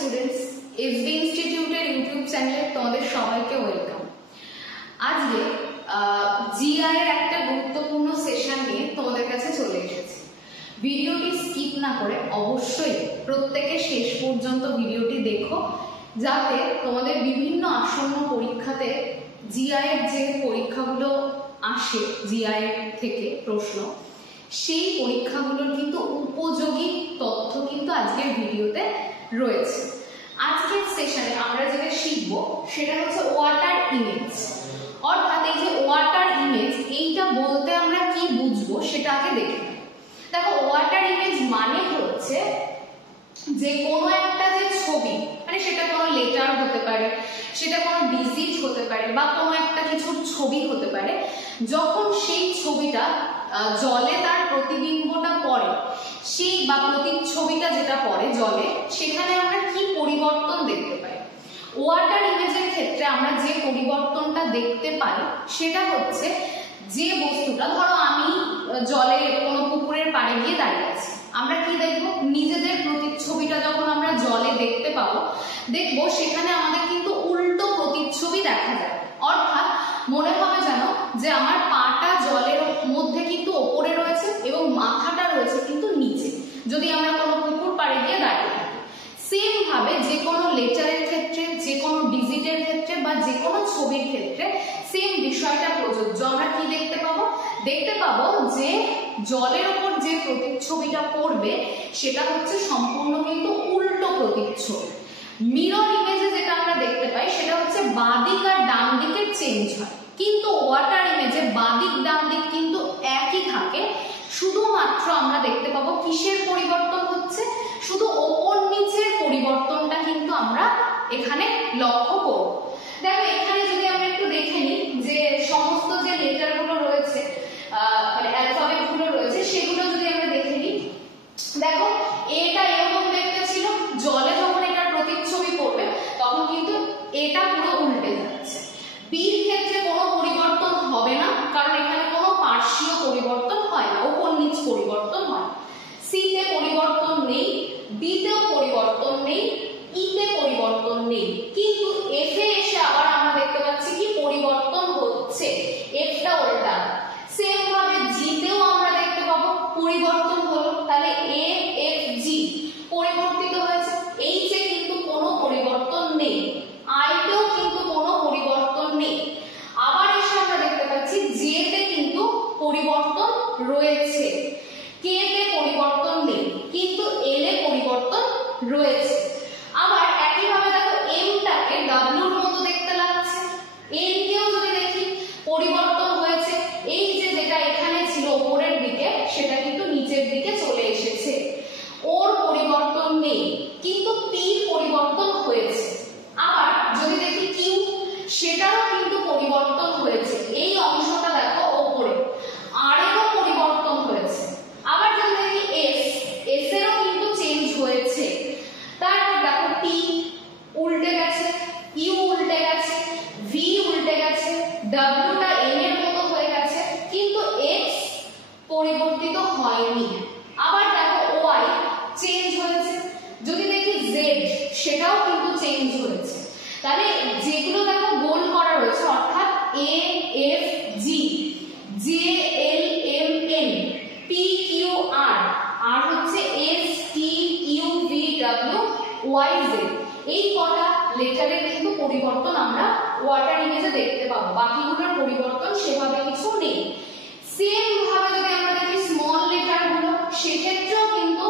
Students, SB ইনস্টিটিউটের YouTube চ্যানেলে তোমাদের সবাইকে ওয়েলকাম। আজকে জিআই এর একটা গুরুত্বপূর্ণ সেশন নিয়ে তোমাদের কাছে চলে এসেছি। ভিডিওটি স্কিপ না করে অবশ্যই প্রত্যেকে শেষ পর্যন্ত ভিডিওটি দেখো, যাতে তোমাদের বিভিন্ন আসন্ন পরীক্ষাতে জিআই এর যে পরীক্ষাগুলো আসে জিআই থেকে প্রশ্ন, সেই পরীক্ষাগুলোর কিন্তু উপযোগী তথ্য কিন্তু আজকের ভিডিওতে রয়েছে। আজকের সেশনে আমরা যেটা শিখবো সেটা হচ্ছে ওয়াটার ইমেজ। অর্থাৎ এই যে ওয়াটার ইমেজ, এইটা বলতে আমরা কি বুঝবো সেটা আগে দেখে নেব। দেখো, ওয়াটার ইমেজ মানে হচ্ছে যে কোনো একটা যে ছবি, মানে সেটা কোনো লেটার হতে পারে, সেটা কোনো ডিজিট হতে পারে, বা কোনো একটা কিছুর ছবি হতে পারে, যখন সেই ছবিটা জলে তার প্রতিবিম্বটা পড়ে, সেই বা প্রতিচ্ছবিটা যেটা পড়ে জলে, সেখানে আমরা কি পরিবর্তন দেখতে পাই। ওয়াটার ইমেজের ক্ষেত্রে আমরা যে পরিবর্তনটা দেখতে পাই সেটা হচ্ছে যে বস্তুটা, ধরো আমি জলে কোনো পুকুরের পাড়ে গিয়ে দাঁড়িয়ে আছি, আমরা কি দেখবো, নিজেদের প্রতিচ্ছবিটা যখন আমরা জলে দেখতে পাবো, দেখবো সেখানে আমাদের কিন্তু উল্টো প্রতিচ্ছবি দেখা যায়। অর্থাৎ মনে হবে যেন যে আমার পাটা জলের মধ্যে কিন্তু ওপরে রয়েছে এবং মাথাটা রয়েছে কিন্তু নিচে, যদি আমরা কোনো পুকুর পাড়ে গিয়ে দাঁড়িয়ে থাকি। সেম ভাবে যে কোনো লেটারের ক্ষেত্রে, যে কোনো ডিজিটের ক্ষেত্রে বা যে কোনো ছবির ক্ষেত্রে সেম বিষয়টা প্রযোজ্য। আমরা কি দেখতে পাবো, দেখতে পাবো যে জলের ওপর যে প্রতিচ্ছবিটা পড়বে সেটা হচ্ছে সম্পূর্ণ কিন্তু উল্টো প্রতিচ্ছবি। মিরর ইমেজে যেটা আমরা দেখতে পাই সেটা হচ্ছে বাঁদিক আর ডান দিকের চেঞ্জ হয়, কিন্তু ওয়াটার ইমেজে বাঁদিক ডান দিক কিন্তু একই থাকে। শুধুমাত্র আমরা দেখতে পাবো কিসের পরিবর্তন হচ্ছে, শুধু ওপর নিচের পরিবর্তনটা কিন্তু আমরা এখানে লক্ষ্য করব। দেখো, এখানে যদি আমরা একটু দেখে নিই যে সমস্ত যে লেটারগুলো রয়েছে, মানে অ্যালফাবেট গুলো রয়েছে, সেগুলো যদি আমরা দেখে নিই, দেখো এটা এরকম দেখতে ছিল, জলে যখন এটা প্রতিচ্ছবি পড়বে তখন কিন্তু এটা পুরো উল্টে যাচ্ছে। বির ক্ষেত্রে কোনো পরিবর্তন হবে না, কারণ এখানে কোনো পার্শ্বীয় পরিবর্তন হয় না, ওপর নিচ পরিবর্তন হয়। সিতে পরিবর্তন নেই, ডিতেও পরিবর্তন নেই, ইতে পরিবর্তন নেই, কিন্তু এফে এসে আবার আমরা দেখতে পাচ্ছি কি পরিবর্তন হচ্ছে, এফটা উল্টা। সেম ভাবে জিতেও আমরা দেখতে পাবো পরিবর্তন হলো, তাহলে এ এফ জি পরিবর্তিত হয়েছে। এইচে কিন্তু কোনো পরিবর্তন নেই, আইতেও কিন্তু কোনো পরিবর্তন নেই। আবার এসে আমরা দেখতে পাচ্ছি জেতে কিন্তু পরিবর্তন রয়েছে, কে তে পরিবর্তন নেই, কিন্তু এল এ পরিবর্তন রয়েছে। আবার একইভাবে দেখো এমটাকে ডাব্লিউর মতো দেখতে লাগছে, এন কেও যদি দেখি পরিবর্তন হয়েছে, এই যে যেটা এখানে ছিল উপরের দিকে সেটা কিন্তু নিচের দিকে চলে এসেছে, ওর পরিবর্তন নেই, কিন্তু পির পরিবর্তন হয়েছে। আবার যদি দেখি কিউ, সেটাও কিন্তু পরিবর্তন হয়েছে, এই অংশটা দেখো ওপরে, আর এরও পরিবর্তন হয়েছে। আবার যদি দেখি এস, এস এরও কিন্তু চেঞ্জ হয়েছে। তারপর দেখো টি উল্টে গেছে, ইউ উল্টে গেছে, ভি উল্টে গেছে, ডাব্লিউটা এন এর মতো হয়ে গেছে, কিন্তু এক্স পরিবর্তিত হয়নি। আবার দেখো ওয়াই চেঞ্জ হয়েছে, যদি দেখি জেড সেটাও কিন্তু চেঞ্জ হয়েছে। তাহলে যেগুলো দেখো গোল করা রয়েছে, অর্থাৎ A F G, J L M N, P Q R, আর হচ্ছে S T U V W Y Z, এই কটা লেটারের কিন্তু পরিবর্তন আমরা ওয়াটার ইমেজে দেখতে পাবো, বাকিগুলোর পরিবর্তন সেভাবে কিছু নেই। সেম ভাবে যদি আমরা দেখি স্মল লেটার গুলো, সেক্ষেত্রেও কিন্তু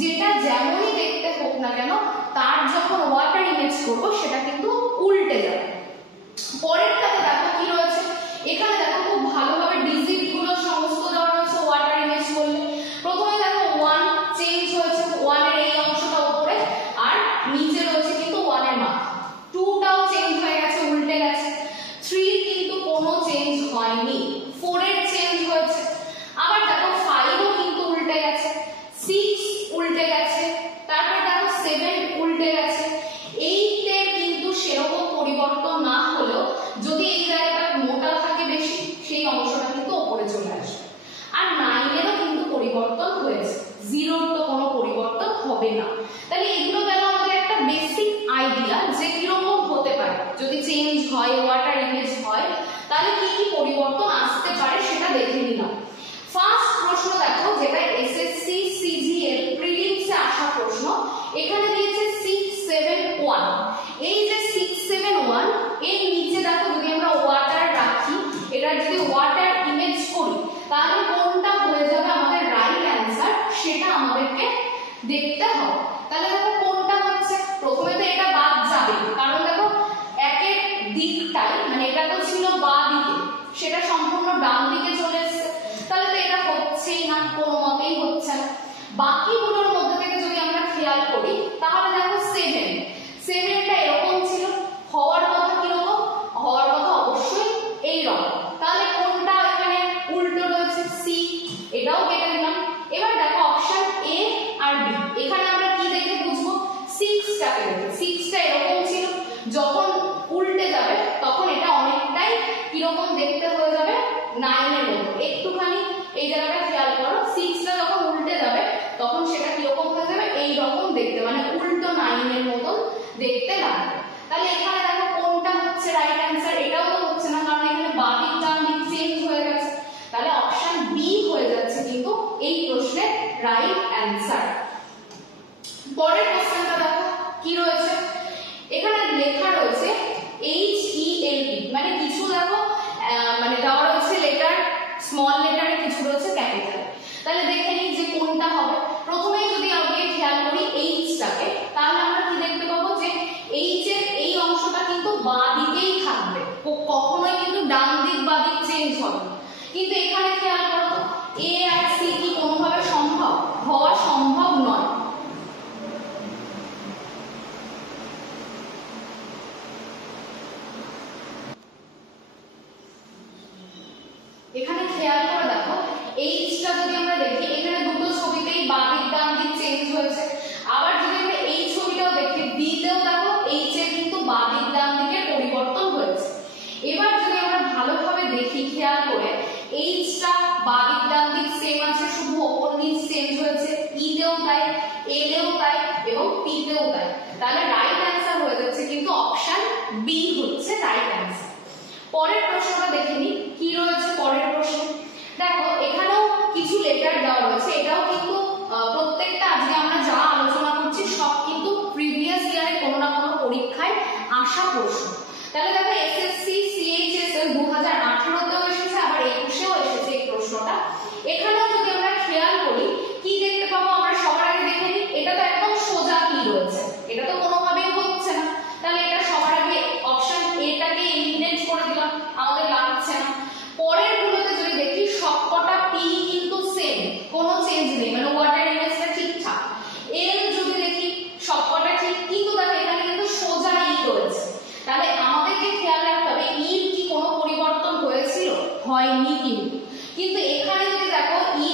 যেটা যেমনই দেখতে হোক না কেন, তার যখন ওয়াটার ইমেজ করবো সেটা কিন্তু উল্টে যাবে। পরেরটাতে দেখো কি রয়েছে, এখানে দেখো খুব ভালোভাবে ডিজিট গুলো সমস্ত দেওয়া রয়েছে ওয়াটার ইমেজ করলে। প্রথমে দেখো ওয়ান চেঞ্জ হয়েছে, ওয়ানের এই অংশটা উপরে আর নিচে রয়েছে কিন্তু ওয়ানের মাথা। টুটাও চেঞ্জ হয়ে গেছে, উল্টে গেছে। থ্রি কিন্তু কোনো চেঞ্জ হয়নি, ফোর এর চেঞ্জ হয়েছে। আবার দেখো ফাইভও কিন্তু উল্টে গেছে, সিক্স উল্টে গেছে, তারপর দেখো সেভেন উল্টে গেছে, এইট এর কিন্তু সেরকম পরিবর্তন আইডিয়া যে কিরকম হতে পারে যদি চেঞ্জ হয়, ওয়াটার ইমেজ হয়, তাহলে কি কি পরিবর্তন আসতে পারে সেটা দেখে নিলাম। ফার্স্ট প্রশ্ন দেখো, যেটা এসএসসি সিজিএল প্রিলিমসে আসা প্রশ্ন, এখানে দিয়েছে 671। এই যে 671 এর নিচে দেখো যদি আমরা ওয়াটার রাখি, এটা যদি ওয়াটার ইমেজ করি, তাহলে কোনটা হয়ে যাবে আমাদের রাইট অ্যান্সার সেটা আমাদেরকে দেখতে হবে। তাহলে দেখো কোনটা হচ্ছে, প্রথমে তো এটা বাদ যাবে, কারণ দেখো একের দিকটাই মানে এটা তো ছিল বাঁ দিকে, সেটা সম্পূর্ণ ডান দিকে চলে এসেছে, তাহলে তো এটা হচ্ছেই না, কোনো মতেই হচ্ছে না। বাকিগুলোর মধ্যে থেকে যদি আমরা খেয়াল করি, তাহলে দেখো 7টা এরকম ছিল, হওয়ার কথা কিরকম, হওয়ার কথা অবশ্যই এইরকম, তাহলে কোনটা এখানে উল্টো রয়েছে, সি, এটাও কেটে দিলাম। এবার দেখো অপশন এ আর বি, এখানে আমরা কি দেখে বুঝবো, 6টাকে দেখে, 6টা এরকম ছিল, যখন উল্টে যাবে তখন এটা অনেকটাই কিরকম দেখতে হয়ে যাবে, 9 এর মতো। একটুখানি এই জায়গাটা খেয়াল করো, 6টা যখন উল্টে যাবে তখন সেটা কিরকম হয়ে যাবে, এই রকম দেখতে, মানে উল্টো 9 এর মতো দেখতে লাগবে। তাহলে এখানে দেখো কোনটা হচ্ছে রাইট অ্যান্সার, এটাও তো হচ্ছে না, কারণ এখানে বাঁ দিক ডান দিক চেঞ্জ হয়ে গেছে, তাহলে অপশন বি হয়ে যাচ্ছে কিন্তু এই প্রশ্নের রাইট অ্যান্সার। পরের কোশ্চেনটা দেখো কি রয়েছে, এখানে লেখা রয়েছে HELP, মানে কিছু দেখো মানে দেওয়া রয়েছে লেটার, স্মল লেটারে, কিছু রয়েছে ক্যাপিটাল। তাহলে দেখে নিই যে কোনটা হবে। প্রথমেই যদি আমরা খেয়াল করি এইচটাকে, তাহলে আমরা কি দেখতে পাবো যে এইচ এর এই অংশটা কিন্তু বাঁ দিকেই থাকবে, কখনোই কিন্তু ডান দিক বাঁ দিক চেঞ্জ হবে না। কিন্তু এখানে খেয়াল করো তো, এ আর সি কি কোনোভাবে সম্ভব, হওয়া সম্ভব নয়। এখানে খেয়াল করে দেখো এইচটা যদি আমরা দেখি, এখানে দুটো ছবিতেই বাঁ দিক ডান দিক চেঞ্জ হয়েছে। আবার যদি আমরা এই ছবিটাও দেখি, বি তেও দেখো এইচ এর কিন্তু বাঁ দিক ডান দিকের পরিবর্তন হয়েছে। এবার যদি আমরা ভালোভাবে দেখি খেয়াল করে, এইচটা বাঁ দিক ডান দিক সেম আছে, শুধু ওপর নিচ চেঞ্জ হয়েছে, ই তেও তাই, এ তেও তাই এবং পি তেও তাই। তাহলে রাইট অ্যান্সার হয়ে যাচ্ছে কিন্তু অপশন বি হচ্ছে রাইট অ্যান্সার। পরের প্রশ্নটা দেখে নিই কি রয়েছে পরের প্রশ্ন। দেখো এখানেও কিছু লেটার দেওয়া রয়েছে, এটাও কিন্তু প্রত্যেকটা আজকে আমরা যা আলোচনা করছি সব কিন্তু প্রিভিয়াস ইয়ারে কোনো না কোনো পরীক্ষায় আসা প্রশ্ন। তাহলে দেখো এসএসসি সিএইচএসএল 2018তেও এসেছে, আবার 21এও এসেছে এই প্রশ্নটা। এখানেও যদি আমরা খেয়াল করি কি দেখতে পাবো, আমরা সবার আগে দেখে নিই, এটা তো একদম সোজা কি রয়েছে, এটা তো কোনোভাবেই হচ্ছে না, তাহলে এটা সবার আগে অপশন এটাকে এলিমিনেট করে দিলাম, আমাদের লাগছে না। পরের গুলোতে যদি দেখি সবকটা পি কিন্তু সেম, কোনো চেঞ্জ নেই, মানে ওয়াটার ইমেজটা ঠিকঠাক। এল যদি দেখি সবকটা ঠিক, কিন্তু দেখো এখানে কিন্তু সোজা ই রয়েছে, তাহলে আমাদেরকে খেয়াল রাখতে হবে ইর কি কোনো পরিবর্তন হয়েছিল, হয়নি কিন্তু। কিন্তু এখানে যদি দেখো ই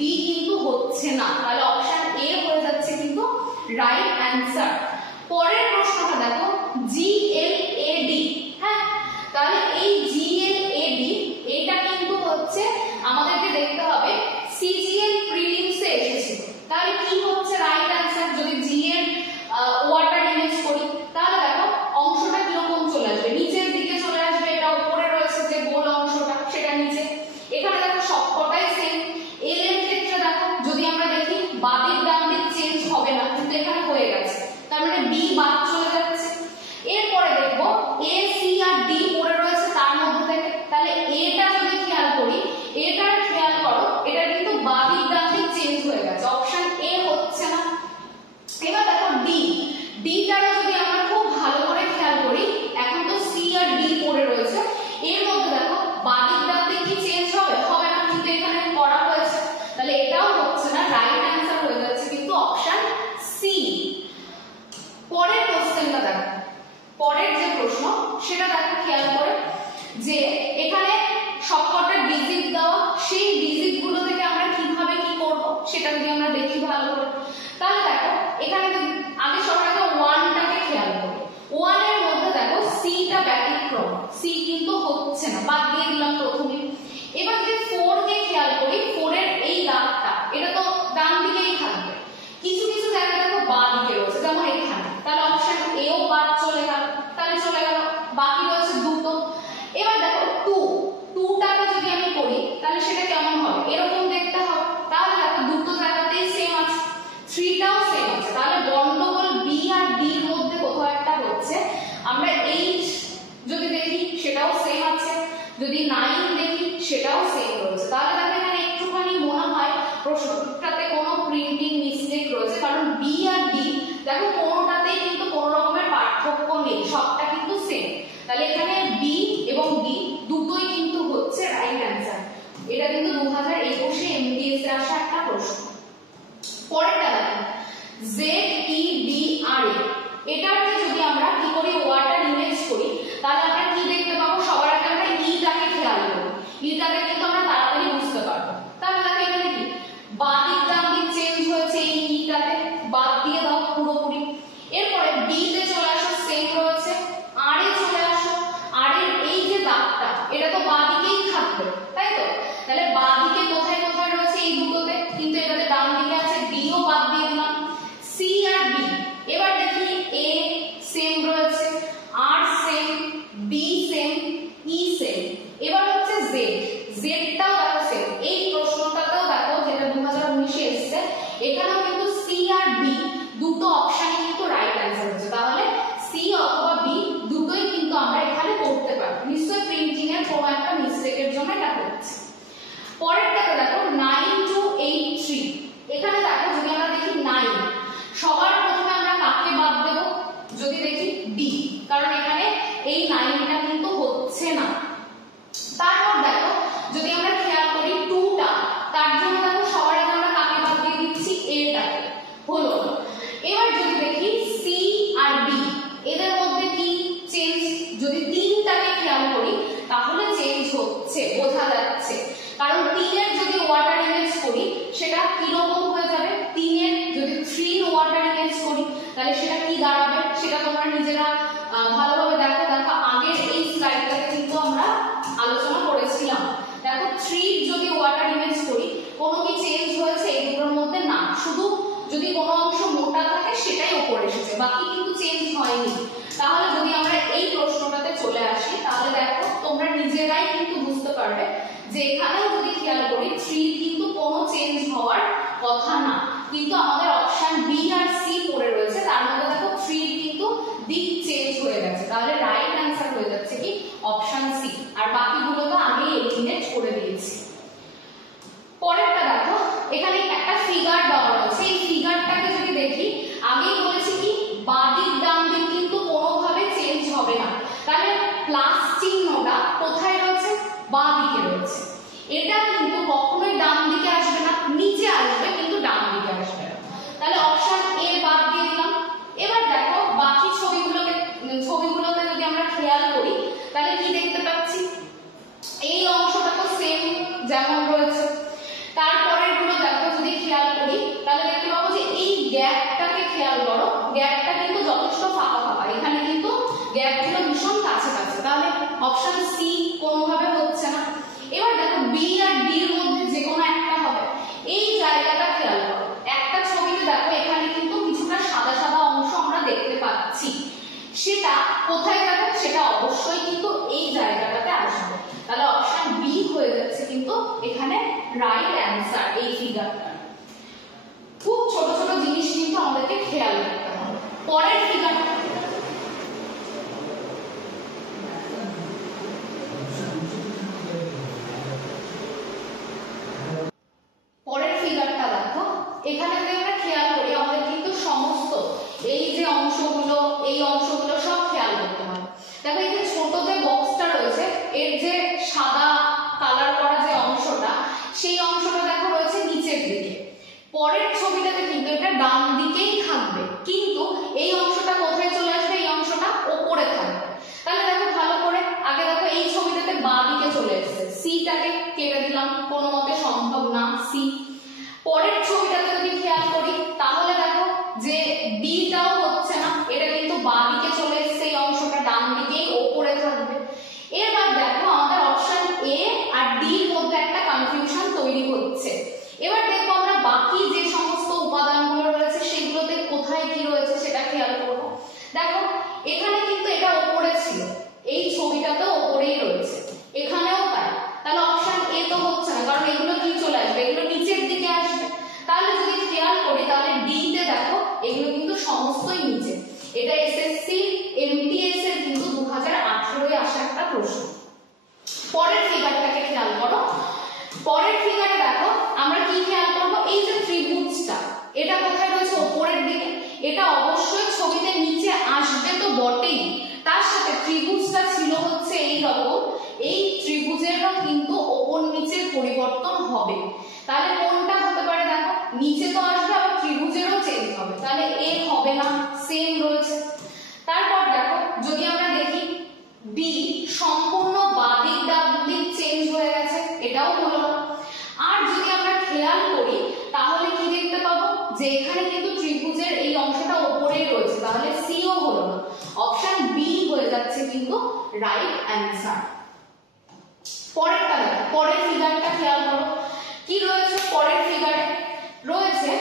ডি কিন্তু হচ্ছে না, তাহলে অপশন এ হয়ে যাচ্ছে কিন্তু রাইট অ্যান্সার। পরের প্রশ্নটা দেখো, GLAD, হ্যাঁ, তাহলে এই GLAD এটা কিন্তু হচ্ছে আমাদেরকে দেখতে হবে CGL প্রিলিমসে এসেছে, তাহলে কি হচ্ছে রাইট অ্যান্সার। যদি জি এর ওয়াটার ইমেজ করি তাহলে দেখো অংশটা কিরকম চলে আসবে, নিচের দিকে চলে আসবে, এটা উপরে রয়েছে যে গোল অংশটা সেটা নিচে। এখানে দেখো সবকটাই সেম। এল এর ক্ষেত্রে দেখো যদি আমরা দেখি বাদিক ডান দিক চেঞ্জ হবে না, কিন্তু এখানে হয়ে গেছে, তার মানে বি বাদ চলে যাচ্ছে। এরপরে দেখবো এ সি আর ডি পড়ে রয়েছে তার মধ্যে থেকে, তাহলে এটা যদি খেয়াল করি, এটার খেয়াল করো, এটা কিন্তু বাদিক ডান দিক চেঞ্জ হয়ে গেছে, অপশন এ হচ্ছে না। এবার দেখো ডি, ডিটারে যদি আমরা খুব ভালো করে খেয়াল করি, এখন তো সি আর ডি পড়ে রয়েছে, এর মধ্যে দেখো বাদিক ডান দিক কি চেঞ্জ হবে, হবে না, কিন্তু এখানে করা হয়েছে, তাহলে এটাও হচ্ছে না, রাইট অ্যান্সার হয়ে যাচ্ছে কিন্তু অপশন সি। পরের কোশ্চেনটা দেখো, পরের যে প্রশ্ন সেটা দেখো খেয়াল করে, যে এখানে সবকটা ডিজিট দেওয়া, সেই ডিজিট গুলো থেকে আমরা কিভাবে কি করব সেটা যদি আমরা দেখি ভালো করে, তাহলে দেখো এখানে আগে সবার আগে 1টাকে খেয়াল করি। 1 এর মধ্যে দেখো সিটা ব্যতিক্রম, সি কিন্তু হচ্ছে না, বাদ দিয়ে দিলাম প্রথমে। এবার যদি 4 কে খেয়াল করি, 4 এর এই দাগটা এটা তো ডান দিকেই থাকবে, কিছু কিছু জায়গা দেখো বাঁ দিকে রয়েছে, যেমন এখানে, তাহলে অপশন এ ও বাদ চলে গেল, তাহলে চলে গেল, বাকি রয়েছে দুটো। এবার দেখো 2টাকে যদি আমি করি তাহলে সেটা কেমন হবে, এরকম দেখতে হবে, তাহলে দেখো দুটো জায়গাতেই সেম আছে, 3টাও সেম আছে, তাহলে গন্ডগোল বি আর ডি এর মধ্যে কোথাও একটা হচ্ছে। আমরা 8 যদি দেখি সেটাও সেম আছে, যদি 9 দেখি সেটাও সেম রয়েছে, তাহলে দেখো এখানে একটুখানি মনে হয় প্রশ্নটাতে কোনো প্রিন্টিং মিস্টেক রয়েছে, কারণ বি আর ডি দেখো কোনোটাতেই কিন্তু কোনো রকমের পার্থক্য নেই, সবটা কিন্তু সেম, তাহলে এখানে বি এবং ডি দুটোই কিন্তু হচ্ছে রাইট অ্যান্সার। এটা কিন্তু 2021 এ এমডিএস এ আসা একটা প্রশ্ন। পরেরটা দেখো ZEDRA, এটাকে যদি আমরা কি করি ওয়াটার ইমেজ করি, তাহলে আমরা কি দেখতে পাবো, সবার আগে আমরা ইটাকে খেয়াল করব, ইটাকে কিন্তু আমরা তাড়াতাড়ি বুঝতে পারবো। তাহলে দেখো এখানে কি বাদিক ডান দিক চেঞ্জ হয়েছে, এই ইটাতে বাদ দিয়ে দাও পুরোপুরি। এরপরে বি তে চলে আসো, সেম রয়েছে, আর এ চলে আসো, আর এর এই যে দাগটা এটা তো বাদিকেই থাকবে, তাই তো, তাহলে বাদিকে কোথায় কোথায় রয়েছে, এই দুটোতে, কিন্তু এটাতে ডান দিকে আছে, ডি ও বাদ দিয়ে দিলাম, সি আর বি। এবার দেখি এ সেম রয়েছে, আর সেম, বি সেম, ই সেম, এবার হচ্ছে জেড, জেডটাও দেখো সেম। এই প্রশ্নটাতেও দেখো যেটা 2019 এ এসেছে, এখানেও কিন্তু সি আর বি দুটো অপশন কিন্তু রাইট অ্যান্সার হচ্ছে, তাহলে সি অথবা বি দুটোই কিন্তু আমরা এখানে করতে পারি, নিশ্চয়ই প্রিন্টিং এর কোনো একটা মিস্টেকের জন্য এটা হচ্ছে। পরেরটাতে দেখো 9 to 8 3, এখানে দেখো যদি আমরা দেখি 9, সবার প্রথমে আমরা কাকে বাদ দেব, যদি দেখি ডি, কারণ এখানে এই 9টা কিন্তু হচ্ছে না। তারপর দেখো যদি আমরা খেয়াল করি 2টা, তার জন্য দেখো সবার আগে আমরা কাকে বাদ দিয়ে দিচ্ছি, এটাকে, হলো। এবার যদি দেখি সি আর ডি, এদের মধ্যে কি চেঞ্জ, যদি 3টাকে খেয়াল করি তাহলে চেঞ্জ হচ্ছে, বোঝা যাচ্ছে, কারণ 3 এর যদি ওয়াটার ইমেজ করি সেটা কি রকম হয়ে যাবে, 3 এর যদি 3 ওয়াটার ইমেজ করি তাহলে সেটা কি দাঁড়াবে, সেটা তোমরা নিজেরা ভালোভাবে দেখো। দেখো আগের এই স্লাইডটাতে কিন্তু আমরা আলোচনা করেছিলাম, দেখো 3 যদি ওয়াটার ইমেজ করি কোনো কি চেঞ্জ হয়েছে এই দুটোর মধ্যে, না, শুধু যদি কোনো অংশ মোটা থাকে সেটাই উপরে এসেছে, বাকি কিন্তু চেঞ্জ হয়নি। তাহলে যদি আমরা এই প্রশ্নটাতে চলে আসি তাহলে দেখো তোমরা নিজেরাই কিন্তু বুঝতে পারবে যে এখানেও যদি খেয়াল করি 3 কিন্তু কোনো চেঞ্জ হওয়ার কথা না, কিন্তু আমাদের অপশন বি আর সি পড়ে রয়েছে, তার মধ্যে দেখো 3 কিন্তু দিক চেঞ্জ হয়ে গেছে, তাহলে রাইট অ্যান্সার হয়ে যাচ্ছে কি অপশন সি, আর বাকিগুলো তো আমি এলিমিনেট করে দিয়েছি। পরেরটা দেখো এখানে একটা ফিগার দেওয়া রয়েছে, এই ফিগারটাকে যদি দেখি আগেই বলেছি কি বাদিক ডান দিক কিন্তু কোনোভাবে চেঞ্জ হবে না, তাহলে প্লাস চিহ্নটা কোথায় রয়েছে, বাঁ দিকে রয়েছে, এটা কিন্তু কখনোই ডান দিকে আসবে না, নিচে আসবে কিন্তু ডান দিকে আসবে না, তাহলে অপশন এ বাদ দিয়ে দিলাম। এবার দেখো বাকি ছবিগুলোতে যদি আমরা খেয়াল করি তাহলে কি দেখতে পাচ্ছি, অপশন সি কোনোভাবে হচ্ছে না। এবার দেখো বি আর ডি এর মধ্যে যে কোনো একটা হবে। এই জায়গাটা খেয়াল করো, একটা ছবিতে দেখো এখানে কিন্তু কিছুটা সাদা সাদা অংশ আমরা দেখতে পাচ্ছি, সেটা কোথায় যাবে? সেটা অবশ্যই কিন্তু এই জায়গাটাতে আসবে। তাহলে অপশন বি হয়ে যাচ্ছে কিন্তু এখানে রাইট অ্যান্সার এই ফিগারটা। খুব ছোট ছোট জিনিস কিন্তু আমাদেরকে খেয়াল রাখতে হবে। পরের ফিগারটা দেখো, এখানে যদি আমরা খেয়াল করি আমাদের কিন্তু সমস্ত এই যে অংশগুলো, এই অংশগুলো সব খেয়াল করতে হবে। দেখো এই যে ছোট যে বক্সটা রয়েছে, এর যে সাদা কালার করা যে অংশটা, সেই অংশটা দেখো রয়েছে নিচের দিকে। পরের ছবিটাতে কিন্তু এটা ডান দিকেই থাকবে, কিন্তু এই অংশটা কোথায় চলে আসবে? এই অংশটা উপরে থাকবে। তাহলে দেখো ভালো করে, আগে দেখো এই ছবিটাতে বাঁ দিকে চলে এসেছে, সিটাকে কেটে দিলাম, কোনো মতে সম্ভব না সি। পরের ছবিটাতে যদি খেয়াল করি তাহলে দেখো যে ডিটাও হচ্ছে না, এটা কিন্তু বাঁ দিকে চলে এসেছে, এই অংশটা ডান দিকেই উপরে থাকবে। এবার দেখো আমাদের অপশন এ আর ডি এর মধ্যে একটা কনফিউশন তৈরি হচ্ছে। এবার দেখো আমরা বাকি যে সমস্ত উপাদানগুলো রয়েছে সেগুলোতে কোথায় কি রয়েছে সেটা খেয়াল করব। দেখো এখানে কিন্তু এটা উপরে ছিল, এই ছবিটাতেও উপরেই রয়েছে, এখানেও তাই। তাহলে অপশন এ তো হচ্ছে না, কারণ এগুলো কি চলে আসবে? এগুলো নিচের দিকে আসবে। তাহলে যদি খেয়াল করি তাহলে ডি তে দেখো এগুলো কিন্তু সমস্তই নিচে। এটা এসএসসি এমটিএস এর কিন্তু 2018 এ আসা একটা প্রশ্ন। পরের ফিগারটাকে খেয়াল করো। পরের ফিগারে দেখো আমরা কি খেয়াল করব? এই যে ত্রিভুজটা, এটা কোথায় রয়েছে? উপরের দিকে। এটা অবশ্যই ছবিতে নিচে আসবে তো বটেই, তার সাথে ত্রিভুজটা ছিল হচ্ছে এই রকম, এই ত্রিভুজেরও কিন্তু ওপর নিচের পরিবর্তন হবে। তাহলে কোনটা হতে পারে? দেখো নিচে তো আসবে, আবার ত্রিভুজেরও চেঞ্জ হবে, তাহলে এ হবে না, সেম রয়েছে। তারপর দেখো যদি আমরা দেখি বি সম্পূর্ণ বাদিক ডান দিক চেঞ্জ হয়ে গেছে, এটাও হলো না। আর যদি আমরা খেয়াল করি তাহলে কি দেখতে পাবো? যে এখানে কিন্তু ত্রিভুজের এই অংশটা উপরেই রয়েছে, তাহলে সিও হলো না। অপশন বি হয়ে যাচ্ছে কিন্তু রাইট অ্যান্সার। পরেরটা দেখো, পরের ফিগারটা খেয়াল করো কি রয়েছে। পরের ফিগারে রয়েছে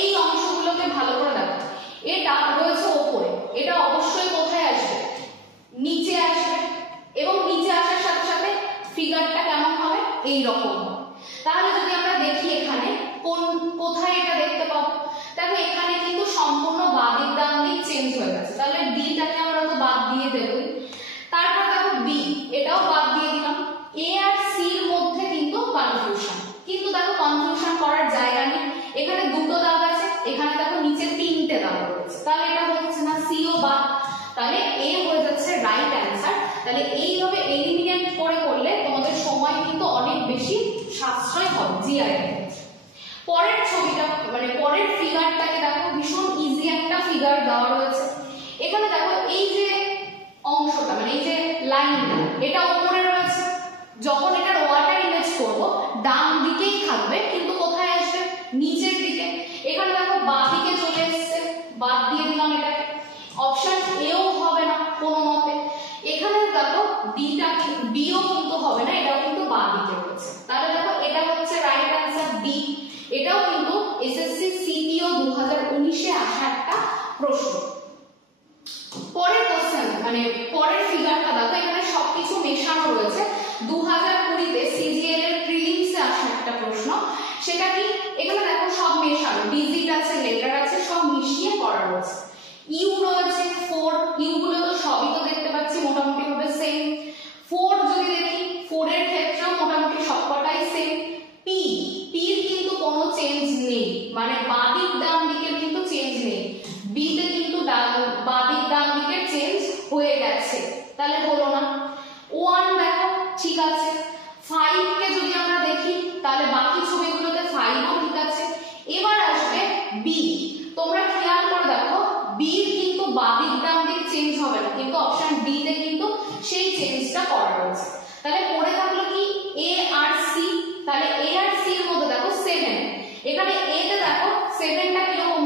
এই অংশগুলোকে ভালো করে দেখো, এটা রয়েছে উপরে, এটা অবশ্যই কোথায় আসবে? নিচে আসবে। এবং নিচে আসার সাথে সাথে ফিগারটা কেমন হবে? এই রকম হবে। তাহলে যদি আমরা দেখি এখানে কোথায় এটা দেখতে পাবো? দেখো এখানে কিন্তু সম্পূর্ণ বাদিক ডান দিক চেঞ্জ হয়ে গেছে, তাহলে ডিটাকে আমরা তো বাদ দিয়ে দেব। তারপর দেখো বি, এটাও বাদ দিয়ে দিলাম। এ আর সি এর মধ্যে কিন্তু কনফিউশন, কিন্তু দেখো কনফিউশন করার জায়গা নেই, এখানে দুটো দাগ আছে, এখানে দেখো নিচে তিনটে দাগ রয়েছে, তাহলে এটা হচ্ছে না, সিও বাদ। তাহলে এ হয়ে যাচ্ছে রাইট অ্যান্সার। তাহলে এইভাবে এলিমিনেট করে করলে তোমাদের সময় কিন্তু অনেক বেশি সাশ্রয় হবে জিআই এর ক্ষেত্রে। পরের ছবিটা মানে পরের ফিগারটাকে দেখো, ভীষণ ইজি একটা ফিগার দেওয়া রয়েছে। এখানে দেখো এই যে অংশটা মানে এই যে লাইনটা, এটা উপরে রয়েছে, যখন এটার ওয়াটার ইমেজ করব ডান দিকেই থাকবে, কিন্তু কোথায় আসবে? নিচের দিকে। এখানে দেখো বাঁ দিকে চলে এসেছে, বাদ দিয়ে দিলাম এটাকে। অপশন এও হবে না কোনো মতে। এখানে দেখো ডিটা বিও কিন্তু হবে না, এটাও কিন্তু বাঁ দিকে রয়েছে। তাহলে দেখো এটা হচ্ছে রাইট অ্যান্সার ডি। এটাও কিন্তু এসএসসি সিপিও 2019 এ আসা একটা প্রশ্ন। পরের কোশ্চেন মানে পরের ফিগারটা দেখো, এখানে সবকিছু মেশানো রয়েছে। 2020 তে সিজিএল এর প্রিলিমসে আসা একটা প্রশ্ন। সেটা কি? এখানে দেখো সব মেশানো, ডিজিট আছে, লেটার আছে, সব মিশিয়ে করা রয়েছে। ইউ রয়েছে 4, ইউ গুলো তো সবই তো দেখতে পাচ্ছি মোটামুটি ভাবে সেম। 4 যদি দেখি, 4 এর ক্ষেত্রেও মোটামুটি সবকটাই সেম। পি, পির কিন্তু কোনো চেঞ্জ নেই, মানে বাদিক ডান দিকের কিন্তু চেঞ্জ নেই। বি তে কিন্তু বাদিক ডান দিকের চেঞ্জ হয়ে গেছে, তাহলে হলো না। 1 দেখো ঠিক আছে। 5 কে যদি আমরা দেখি তাহলে বাকি ছবিগুলোতে 5 ও ঠিক আছে। এবার আসবে বি। তোমরা খেয়াল করে দেখো বি কিন্তু বাদিক ডান দিক চেঞ্জ হবে না, কিন্তু অপশন ডি তে কিন্তু সেই চেঞ্জটা করা রয়েছে। তাহলে পড়ে থাকলো কি? এ আর সি। তাহলে এ আর সি এর মধ্যে দেখো 7, এখানে এ তে দেখো 7টা কিরকম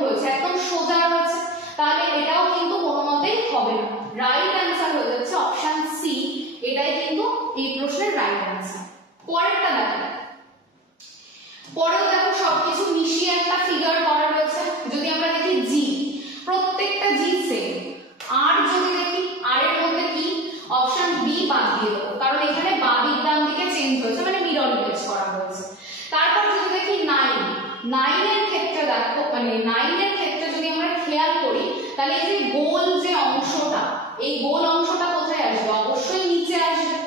দেখো মানে 9 এর ক্ষেত্রে যদি আমরা খেয়াল করি তাহলে এই যে গোল যে অংশটা, এই গোল অংশটা কোথায় আসবে? অবশ্যই নিচে আসবে।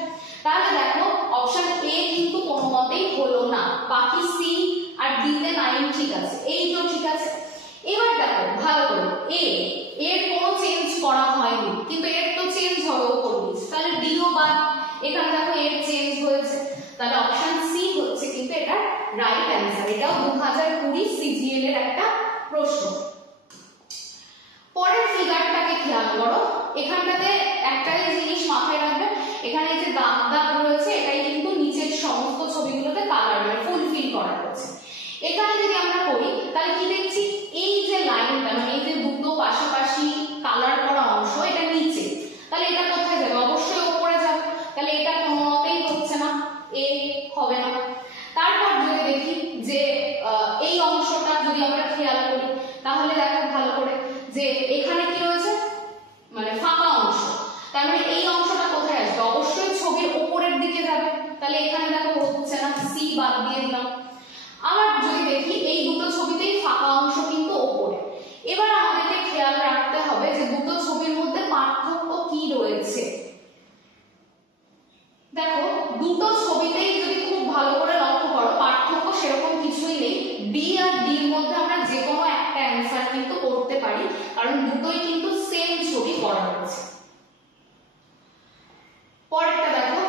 তাহলে দেখো অপশন এ কিন্তু কোনো মতেই হলো না, বাকি সি আর ডি তে 9 ঠিক আছে, এই তো ঠিক আছে। এবার দেখো ভালো করে এর কোনো চেঞ্জ করা হয়নি, কিন্তু এর তো চেঞ্জ হবে উপর নিচে, তাহলে ডিও বাদ। এখানে দেখো এর চেঞ্জ হয়েছে, তাহলে অপশন সি হচ্ছে কিন্তু এটা রাইট অ্যান্সার। এটাও 2020 সিজিএল এর একটা প্রশ্ন। পরের ফিগারটাকে খেয়াল করো, এখানটাতে একটাই জিনিস মাথায় রাখবে, এখানে যে দাগ দাগ রয়েছে এটাই কিন্তু নিচের সমস্ত ছবিগুলোতে কালার মানে ফুলফিল করা রয়েছে। এখানে যদি আমরা করি তাহলে কি দেখছি, এই যে লাইনটা মানে এই যে দুটো পাশাপাশি কালার করা অংশ এটা নিচে, তাহলে এটা কোথায় যাবে? অবশ্যই উপরে যাবে, তাহলে এটা কোনো মতেই হচ্ছে না, এ হবে না। তারপর যদি দেখি যে এই অংশটা যদি আমরা খেয়াল করি তাহলে দেখো ভালো করে যে এখানে কি রয়েছে মানে ফাঁকা অংশ, তার মানে এই অংশটা কোথায় আসবে? অবশ্যই ছবির উপরের দিকে যাবে, তাহলে এখানে দেখো হচ্ছে না, সি বাদ দিয়ে দিলাম। আবার যদি দেখি এই দুটো ছবিতেই ফাঁকা অংশ কিন্তু উপরে। এবার আমাদেরকে খেয়াল রাখতে হবে যে দুটো ছবির মধ্যে পার্থক্য কি রয়েছে। দেখো দুটো ছবিতেই যদি খুব ভালো করে লক্ষ্য করো পার্থক্য সেরকম কিছুই নেই, বি আর ডি এর মধ্যে আমরা যে কোনো একটা অ্যান্সার কিন্তু করতে পারি, কারণ দুটোই কিন্তু সেম ছবি করা রয়েছে। পরেরটা দেখো,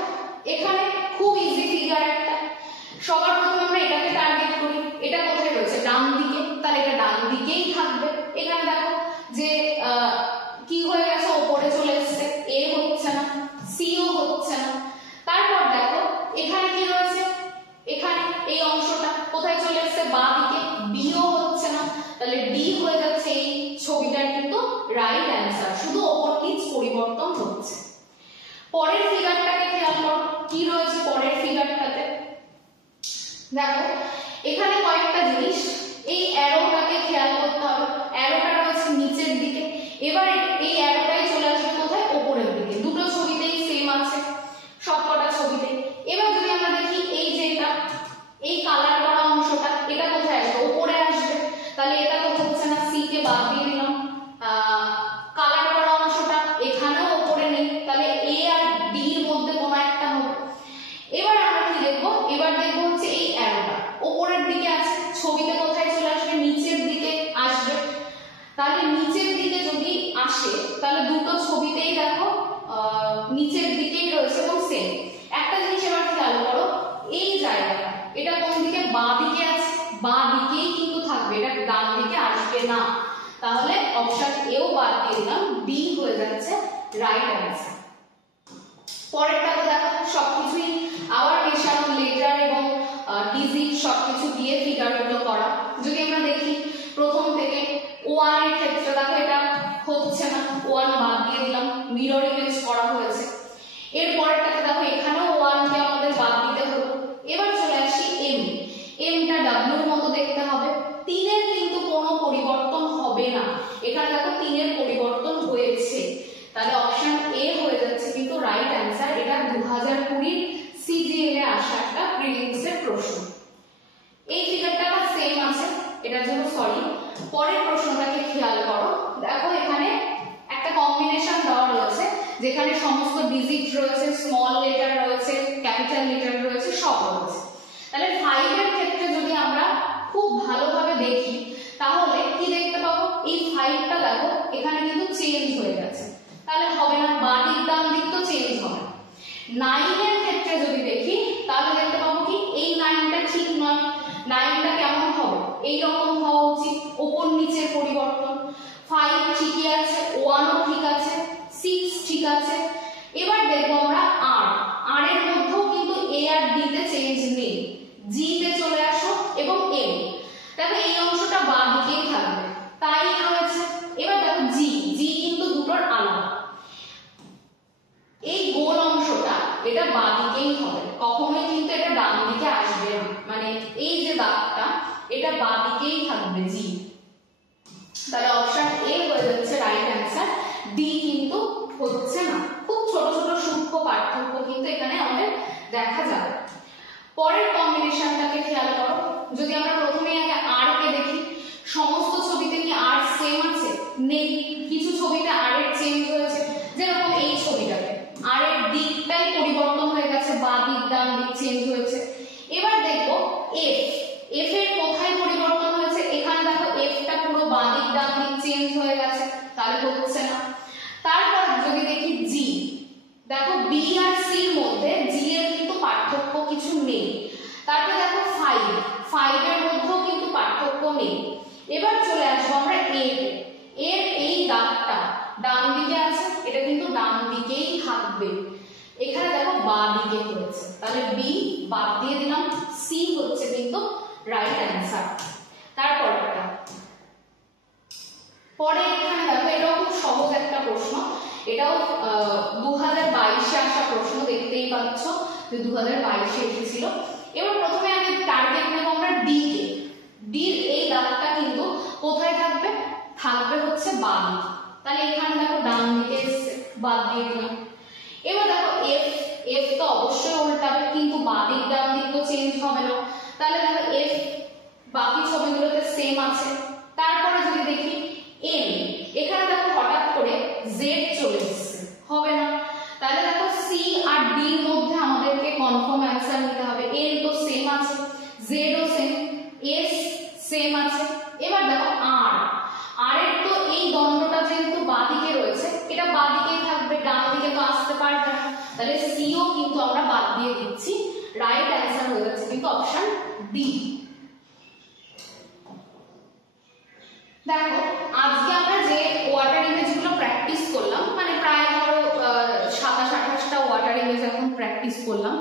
এখানে খুব ইজি ফিগার একটা, সবার প্রথমে আমরা এটাকে টার্গেট করি, এটা কোথায় রয়েছে? ডান দিকে, তাহলে এটা ডান দিকেই থাকবে। এখানে দেখো যে কি হয়ে গেছে, উপরে চলে এসেছে, এ হচ্ছে না, সিও হচ্ছে না। তারপর দেখো এখানে কি রয়েছে, এখানে এই অংশটা কোথায় চলে এসেছে? বাঁ দিকে, বিও হচ্ছে না, তাহলে ডি হয়ে যাচ্ছে এই ছবিটার কিন্তু রাইট অ্যান্সার, শুধু ওপর নিচ পরিবর্তন হচ্ছে। পরের ফিগারটাকে খেয়াল করো, কি রয়েছে পরের ফিগারটাতে। দেখো এখানে কয়েকটা জিনিস, এই অ্যারোটাকে খেয়াল করতে হবে, অ্যারোটা রয়েছে নিচের দিকে, এবার এই অ্যারোটাই চলে আসবে কোথায়? উপরের দিকে। দুটো ছবিতেই সেম আছে, সবকটা ছবিতে। এবার যদি আমরা দেখি এই যে এটা এই কালার করা অংশটা এটা কোথায় আসবে? উপরে আসবে, তাহলে এটা তো হচ্ছে না, সি কে বাদ দিয়ে দিলাম। কালার করা অংশটা এখানেও উপরে নেই, তাহলে এ আর ডি এর মধ্যে কোনো একটা হবে। এবার আমরা কি দেখবো? এবার দেখবো হচ্ছে এই অ্যারোটা উপরের দিকে আছে, ছবিতে কোথায় চলে আসবে? নিচের দিকে আসবে, তাহলে নিচের দিকে যদি আসে তাহলে দুটো ছবিতেই দেখো নিচের দিকেই রয়েছে এবং সেম। একটা জিনিস এবার খেয়াল করো, এই জায়গাটা এটা কোন দিকে? বাঁ দিকে আছে, বাঁ দিকেই কিন্তু থাকবে, এটা ডান দিকে আসবে না, তাহলে অপশন এও বাদ দিয়ে দিলাম, ডি হয়ে যাচ্ছে রাইট অ্যান্সার। পরেরটাতে দেখো সবকিছুই আবার মেশানো, লেটার এবং ডিজিট সবকিছু দিয়ে ফিগারগুলো করা। যদি আমরা দেখি প্রথম থেকে ওয়ান এর ক্ষেত্রে দেখো এটা হচ্ছে না, ওয়ান বাদ দিয়ে দিলাম, মিরর ইমেজ করা হয়েছে। এর পরেরটাতে দেখো এখানেও ওয়ান কে আমাদের বাদ দিতে হলো। এবার চলে আসি এম, এমটা ডাব্লিউর মতো দেখতে হবে, তিনের কিন্তু কোনো পরিবর্তন হবে না, এখানে দেখো তিনের পরিবর্তন হয়েছে, তাহলে অপশন এ হয়ে যাচ্ছে কিন্তু রাইট অ্যান্সার। এটা 2020 সিজিএল এ আসা একটা প্রিলিমস এর প্রশ্ন। এই ফিগারটা সেম আছে, এটার জন্য সরি। পরের প্রশ্নটাকে খেয়াল করো, দেখো এখানে একটা কম্বিনেশন দেওয়া রয়েছে যেখানে সমস্ত ডিজিট রয়েছে, স্মল লেটার রয়েছে, ক্যাপিটাল লেটার রয়েছে, সব রয়েছে। তাহলে 5 এর ক্ষেত্রে যদি আমরা খুব ভালোভাবে দেখি তাহলে কি দেখতে পাবো? এই 5টা দেখো এখানে কিন্তু চেঞ্জ হয়ে গেছে, তাহলে হবে না, বাঁ দিক ডান দিক তো চেঞ্জ হবে। 9 এর ক্ষেত্রে যদি দেখি তাহলে দেখতে পাবো কি এই 9টা ঠিক নয়, 9টা কেমন হবে? এই রকম হওয়া উচিত, উপর নিচের পরিবর্তন। 5 ঠিকই আছে, 1 ও ঠিক আছে, 6 ঠিক আছে। এবার দেখবো আমরা আর এর মধ্যেও কিন্তু এ আর ডি তে চেঞ্জ নেই, জি তে চলে আসো এবং এম, দেখো এই অংশটা বাঁ দিকেই থাকবে, তাই রয়েছে। এবার দেখো জি কিন্তু দুটোর আলাদা, এই গোল অংশটা এটা বাঁ দিকেই হবে, কখনোই কিন্তু এটা ডান দিকে আসবে না, মানে এই যে দাগটা এটা বাঁ দিকেই থাকবে জি, তাহলে অপশন এ হয়ে যাচ্ছে রাইট অ্যান্সার, ডি কিন্তু হচ্ছে না। খুব ছোট ছোট সূক্ষ্ম পার্থক্য কিন্তু এখানে আমাদের দেখা যাবে। পরের কম্বিনেশনটাকে খেয়াল করো, যদি আমরা প্রথমে আগে আর কে দেখি, এফ এর কোথায় পরিবর্তন হয়েছে, এখানে দেখো এফটা পুরো বাঁ দিক ডান দিক চেঞ্জ হয়ে গেছে, তাহলে হচ্ছে না। তারপর যদি দেখি জি, দেখো বি আর সি এর মধ্যে জি এর কিন্তু পার্থক্য কিছু নেই। তারপরে দেখো 5 এর মধ্যেও কিন্তু পার্থক্য নেই। এবার চলে আসবো আমরা এ এর এই দাগটা ডান দিকে আছে, এটা কিন্তু ডান দিকেই থাকবে। এখানে দেখো বাঁ দিকে হয়েছে, তাহলে বি বাদ দিয়ে দিলাম, সি হচ্ছে কিন্তু রাইট অ্যান্সার। তারপরটা পরে এখানে দেখো এটাও খুব সহজ একটা প্রশ্ন, এটাও 2022-এ আসা প্রশ্ন, দেখতেই পাচ্ছ যে 2022-এ এসেছিল। এবার প্রথমে আমি টার্গেট নেব আমরা ডি কে। ডির এই দাগটা কিন্তু কোথায় থাকবে, থাকবে হচ্ছে বাঁ দিকে, তাহলে এখানে দেখো ডান দিকে এসছে, বাদ দিয়ে দিলাম। এবার দেখো এফ তো অবশ্যই উল্টাবে, কিন্তু বাঁ দিক ডান দিক তো চেঞ্জ হবে না, তাহলে দেখো এফ বাকি ছবিগুলোতে সেম আছে। তারপরে যদি দেখি এন, এখানে দেখো হঠাৎ করে জেড চলে এসেছে, হবে না, তাহলে দেখো সি আর ডি এর মধ্যে আমাদেরকে কনফার্ম অ্যান্সার নিতে হবে। এন তো সেম আছে, জেড ও সেম, এস সেম আছে। এবার দেখো আর এর তো এই দণ্ডটা যেহেতু বাঁদিকে রয়েছে, এটা বাঁদিকেই থাকবে, ডান দিকে তো আসতে পারবে না, তাহলে সি ও কিন্তু আমরা বাদ দিয়ে দিচ্ছি। রাইট অ্যান্সার হয়ে যাচ্ছে কিন্তু অপশন ডি। দেখো আজকে আমরা যে ওয়াটার ইমেজগুলো প্র্যাকটিস করলাম, মানে প্রায় ধরো 27-28টা ওয়াটার ইমেজ এখন প্র্যাকটিস করলাম,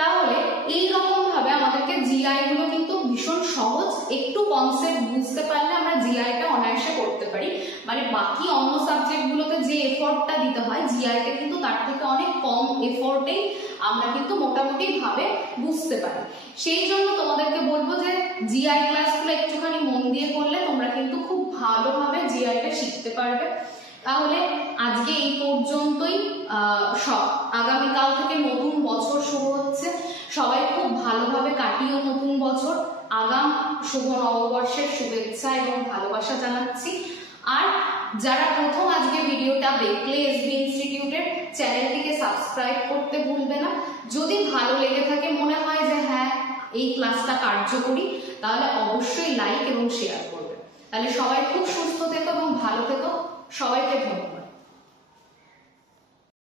তাহলে এই রকম ভাবে আমাদেরকে জিআই গুলো কিন্তু ভীষণ সহজ, একটু কনসেপ্ট বুঝতে পারলে আমরা জিআইটা অনায়াসে করতে পারি। মানে বাকি অন্য সাবজেক্ট গুলোতে যে এফোর্টটা দিতে হয়, জিআইটা কিন্তু তার থেকে অনেক কম এফোর্টেই আমরা কিন্তু মোটামুটি ভাবে বুঝতে পারি। সেই জন্য তোমাদেরকে বলবো যে জিআই ক্লাসগুলো একটুখানি মন দিয়ে করলে তোমরা কিন্তু খুব ভালোভাবে জিআইটা শিখতে পারবে। তাহলে আজকে এই পর্যন্তই, আগামীকাল থেকে নতুন বছর শুরু হচ্ছে, সবাই খুব ভালোভাবে কাটিও নতুন বছর। আগাম শুভ নববর্ষের শুভেচ্ছা এবং ভালোবাসা জানাচ্ছি। আর যারা প্রথম আজকে ভিডিওটা দেখলে এসবি ইনস্টিটিউটের চ্যানেলটিকে সাবস্ক্রাইব করতে ভুলবে না। যদি ভালো লেগে থাকে, মনে হয় যে হ্যাঁ এই ক্লাসটা কার্যকরী, তাহলে অবশ্যই লাইক এবং শেয়ার করবে। তাহলে সবাই খুব সুস্থ থেকো এবং ভালো থেকো, সবাইকে ধন্যবাদ।